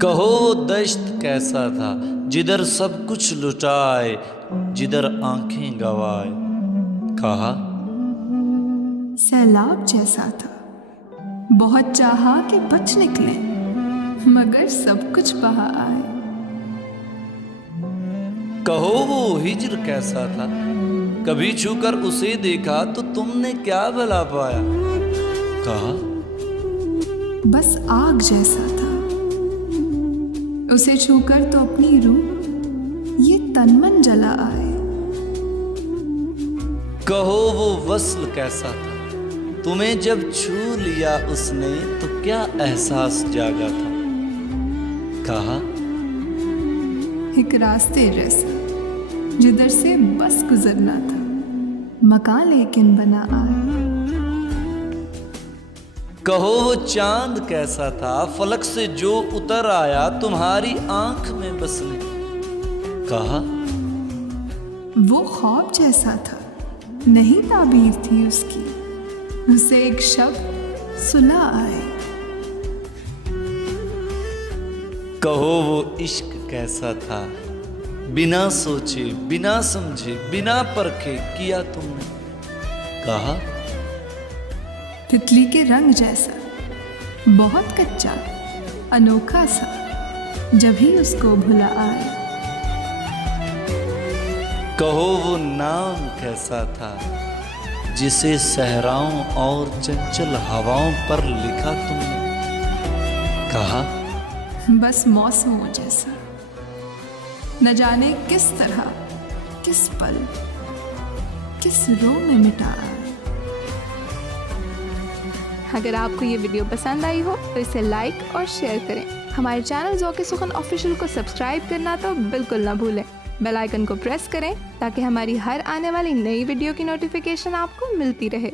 कहो वो दश्त कैसा था जिधर सब कुछ लुटाए, जिधर आंखें गवाए। कहा सैलाब जैसा था, बहुत चाहा कि बच निकले, मगर सब कुछ बहा आए। कहो वो हिज्र कैसा था, कभी छूकर उसे देखा तो तुमने क्या भला पाया। कहा बस आग जैसा था, उसे छूकर तो अपनी रूह ये तन मन जला आए। कहो वो वस्ल कैसा था, तुम्हें जब छू लिया उसने तो क्या एहसास जागा था। कहा एक रास्ते जैसा जिधर से बस गुजरना था, मकान लेकिन बना आए। कहो वो चांद कैसा था, फलक से जो उतर आया तुम्हारी आंख में बसने। कहा वो ख्वाब जैसा था, नहीं ताबीर थी उसकी, उसे एक शब्द सुला आए। कहो वो इश्क कैसा था, बिना सोचे बिना समझे बिना परखे किया तुमने। कहा तितली के रंग जैसा, बहुत कच्चा अनोखा सा, जब ही उसको भुला आए। कहो वो नाम कैसा था, जिसे सहराओं और चंचल हवाओं पर लिखा तुमने। कहा बस मौसमों जैसा, न जाने किस तरह किस पल किस रो में मिटा आए। अगर आपको ये वीडियो पसंद आई हो तो इसे लाइक और शेयर करें। हमारे चैनल ज़ौक़ सुखन ऑफिशियल को सब्सक्राइब करना तो बिल्कुल ना भूलें। बेल आइकन को प्रेस करें ताकि हमारी हर आने वाली नई वीडियो की नोटिफिकेशन आपको मिलती रहे।